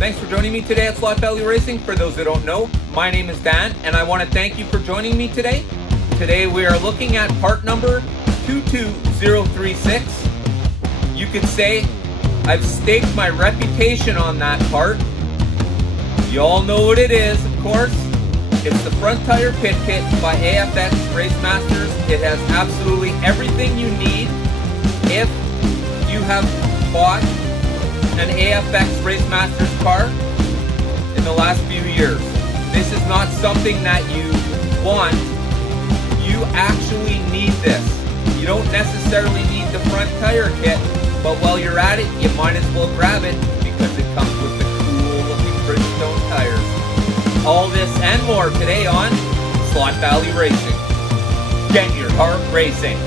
Thanks for joining me today at Slot Value Racing. For those that don't know, my name is Dan, and I want to thank you for joining me today. Today we are looking at part number 22036. You could say I've staked my reputation on that part. You all know what it is, of course. It's the front tire pit kit by AFX Race Masters. It has absolutely everything you need if you have bought an AFX Race Masters car in the last few years. This is not something that you want. You actually need this. You don't necessarily need the front tire kit, but while you're at it, you might as well grab it because it comes with the cool looking Bridgestone tires. All this and more today on Slot Value Racing. Get your heart racing.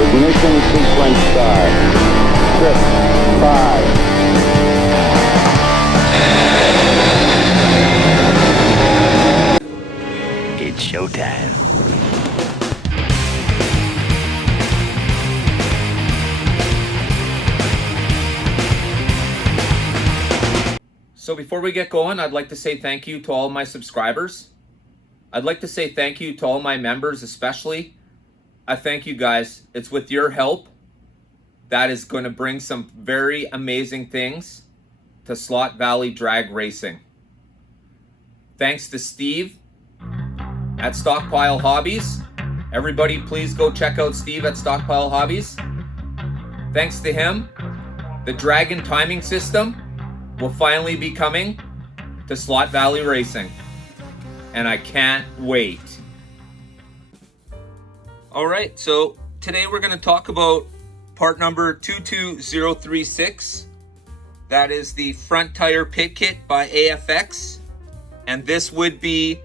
Ignition sequence start. 6, 5. It's showtime. So before we get going, I'd like to say thank you to all my subscribers. I'd like to say thank you to all my members especially. I thank you guys. It's with your help that is going to bring some very amazing things to Slot Valley Drag Racing. Thanks to Steve at Stockpile Hobbies. Everybody please go check out Steve at Stockpile Hobbies. Thanks to him, the Dragon timing system will finally be coming to Slot Valley Racing. And I can't wait. All right, so today we're going to talk about part number 22036. That is the front tire pit kit by AFX. And this would be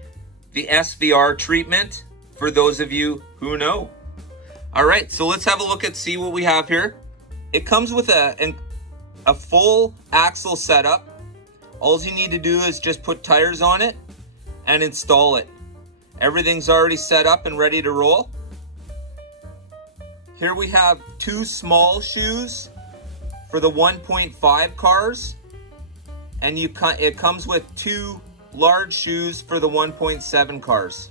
the SVR treatment for those of you who know. All right, so let's have a look at see what we have here. It comes with a full axle setup. All you need to do is just put tires on it and install it. Everything's already set up and ready to roll. Here we have two small shoes for the 1.5 cars, and it comes with two large shoes for the 1.7 cars.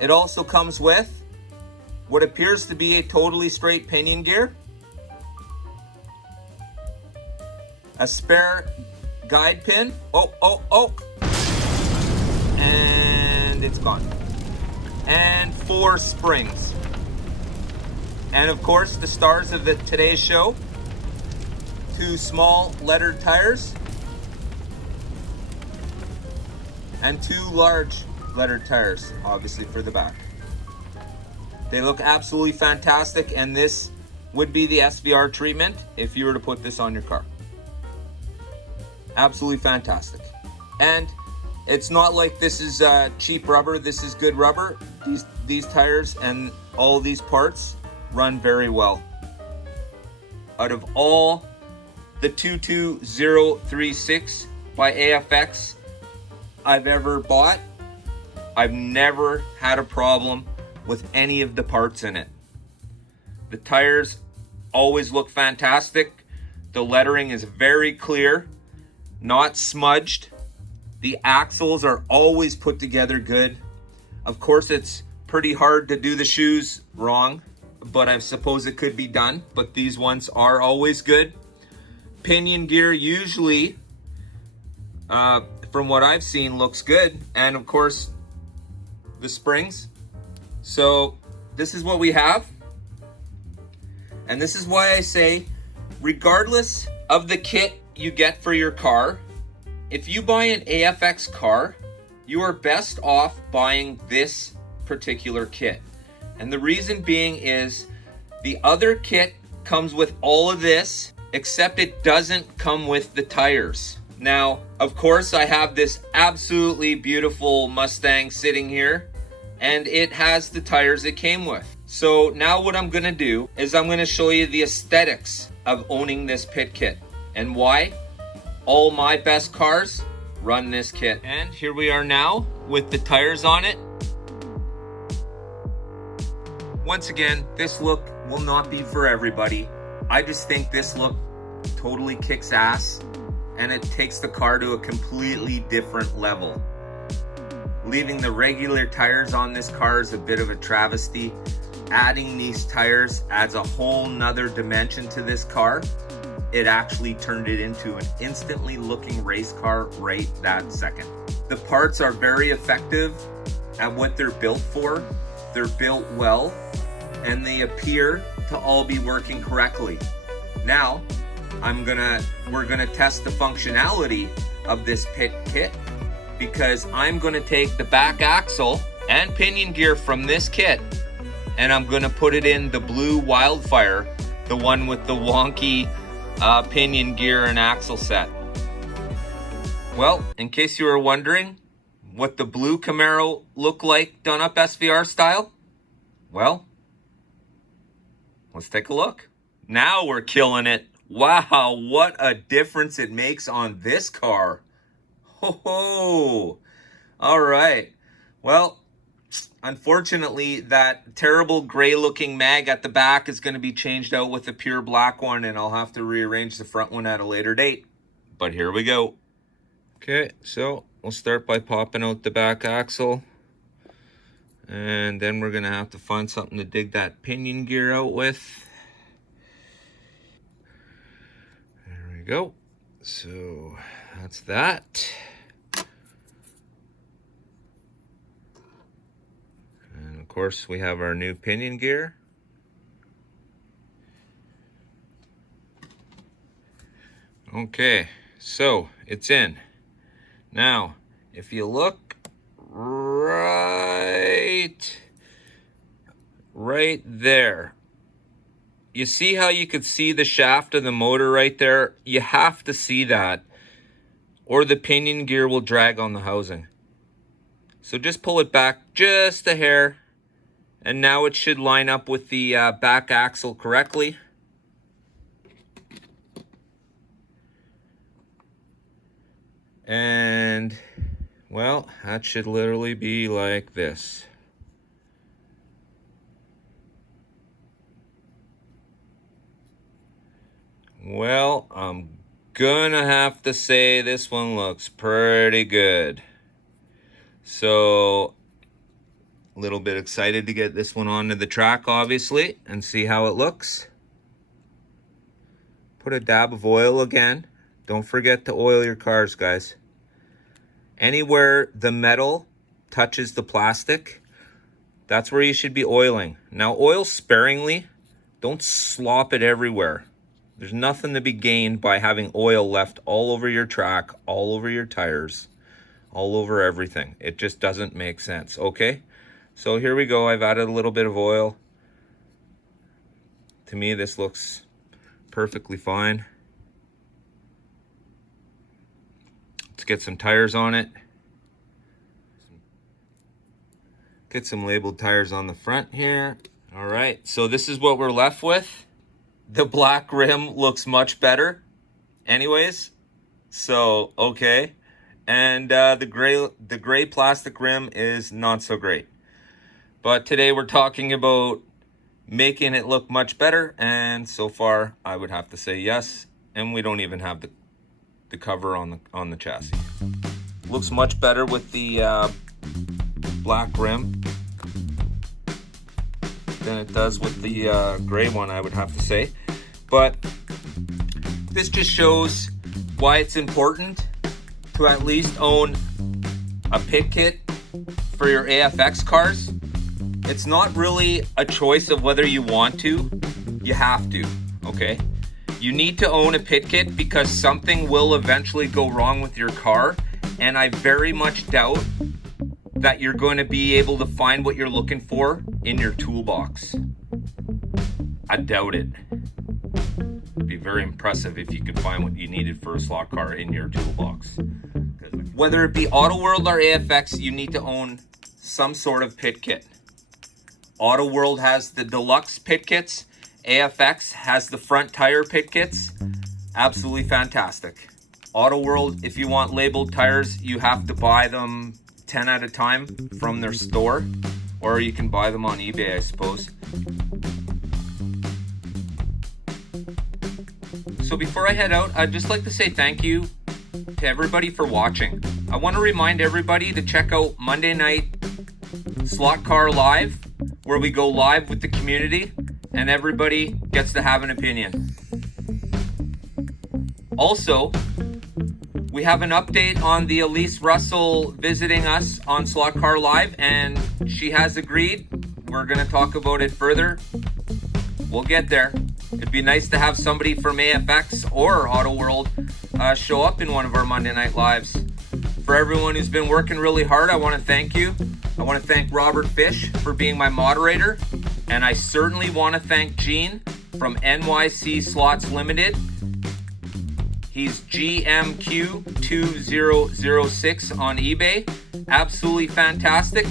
It also comes with what appears to be a totally straight pinion gear, a spare guide pin, and it's gone, and 4 springs. And of course, the stars of today's show, 2 small lettered tires and 2 large lettered tires, obviously for the back. They look absolutely fantastic, and this would be the SVR treatment if you were to put this on your car. Absolutely fantastic. And it's not like this is cheap rubber, this is good rubber. These tires and all these parts run very well. Out of all the 22036 by AFX I've ever bought, I've never had a problem with any of the parts in it. The tires always look fantastic. The lettering is very clear, not smudged. The axles are always put together good. Of course, it's pretty hard to do the shoes wrong, but I suppose it could be done. But these ones are always good. Pinion gear usually, from what I've seen, looks good. And of course, the springs. So this is what we have. And this is why I say, regardless of the kit you get for your car, if you buy an AFX car, you are best off buying this particular kit. And the reason being is the other kit comes with all of this, except it doesn't come with the tires. Now, of course, I have this absolutely beautiful Mustang sitting here, and it has the tires it came with. So now what I'm gonna do is I'm gonna show you the aesthetics of owning this pit kit and why all my best cars run this kit. And here we are now with the tires on it. Once again, this look will not be for everybody. I just think this look totally kicks ass, and it takes the car to a completely different level. Leaving the regular tires on this car is a bit of a travesty. Adding these tires adds a whole nother dimension to this car. It actually turned it into an instantly looking race car right that second. The parts are very effective at what they're built for. They're built well, and they appear to all be working correctly. Now, we're gonna test the functionality of this pit kit, because I'm gonna take the back axle and pinion gear from this kit, and I'm gonna put it in the blue Wildfire, the one with the wonky pinion gear and axle set. Well, in case you were wondering what the blue Camaro looked like done up SVR style, well, let's take a look. Now we're killing it. Wow, what a difference it makes on this car. Ho ho. All right. Well, unfortunately, that terrible gray looking mag at the back is going to be changed out with a pure black one, and I'll have to rearrange the front one at a later date. But here we go. Okay, so we'll start by popping out the back axle, and then we're going to have to find something to dig that pinion gear out with. There we go. So that's that. And of course, we have our new pinion gear. Okay, so it's in. Now, if you look right there, you see how you could see the shaft of the motor right there? You have to see that, or the pinion gear will drag on the housing. So just pull it back just a hair, and now it should line up with the back axle correctly. And, well, that should literally be like this. Well, I'm gonna have to say this one looks pretty good. So, a little bit excited to get this one onto the track, obviously, and see how it looks. Put a dab of oil again. Don't forget to oil your cars, guys. Anywhere the metal touches the plastic, that's where you should be oiling. Now, oil sparingly. Don't slop it everywhere. There's nothing to be gained by having oil left all over your track, all over your tires, all over everything. It just doesn't make sense, okay? So here we go. I've added a little bit of oil. To me, this looks perfectly fine. Let's get some tires on it. Get some labeled tires on the front here. All right, so this is what we're left with. The black rim looks much better anyways. So, okay. And the gray plastic rim is not so great. But today we're talking about making it look much better, and so far I would have to say yes. And we don't even have the cover on the chassis. Looks much better with the black rim than it does with the gray one, I would have to say. But this just shows why it's important to at least own a pit kit for your AFX cars. It's not really a choice of whether you want to, you have to, okay? You need to own a pit kit because something will eventually go wrong with your car, and I very much doubt that you're going to be able to find what you're looking for in your toolbox. I doubt it. be very impressive if you could find what you needed for a slot car in your toolbox. Whether it be Auto World or AFX, you need to own some sort of pit kit. Auto World has the deluxe pit kits. AFX has the front tire pit kits. Absolutely fantastic. Auto World, if you want labeled tires, you have to buy them 10 at a time from their store, or you can buy them on eBay, I suppose. So before I head out, I'd just like to say thank you to everybody for watching. I want to remind everybody to check out Monday Night Slot Car Live, where we go live with the community and everybody gets to have an opinion. Also, we have an update on the Elise Russell visiting us on Slot Car Live, and she has agreed. We're going to talk about it further. We'll get there. It'd be nice to have somebody from AFX or Auto World show up in one of our Monday Night Lives. For everyone who's been working really hard, I want to thank you. I want to thank Robert Fish for being my moderator, and I certainly want to thank Gene from NYC Slots Limited. He's GMQ2006 on eBay. Absolutely fantastic.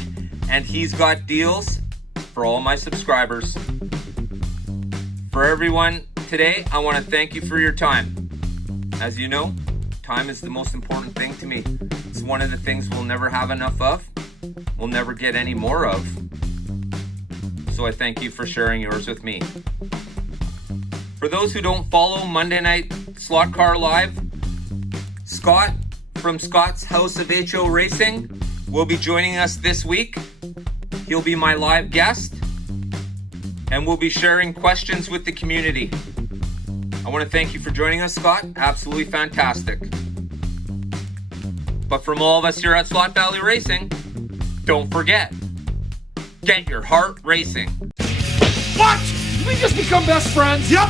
And he's got deals for all my subscribers. For everyone today, I want to thank you for your time. As you know, time is the most important thing to me. It's one of the things we'll never have enough of. We'll never get any more of. So I thank you for sharing yours with me. For those who don't follow Monday Night Slot Car Live, Scott from Scott's House of HO Racing will be joining us this week. He'll be my live guest, and we'll be sharing questions with the community. I want to thank you for joining us, Scott. Absolutely fantastic. But from all of us here at Slot Valley Racing, don't forget, get your heart racing. What? Did we just become best friends? Yep.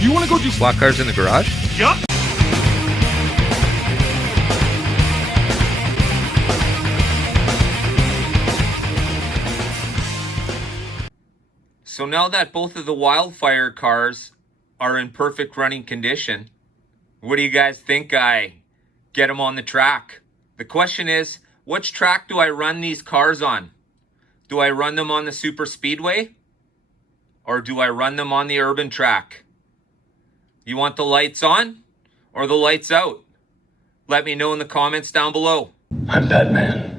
You want to go do Slot cars in the garage? Yep. So now that both of the Wildfire cars are in perfect running condition, what do you guys think I get them on the track? The question is, which track do I run these cars on? Do I run them on the super speedway? Or do I run them on the urban track? You want the lights on or the lights out? Let me know in the comments down below. I'm Batman.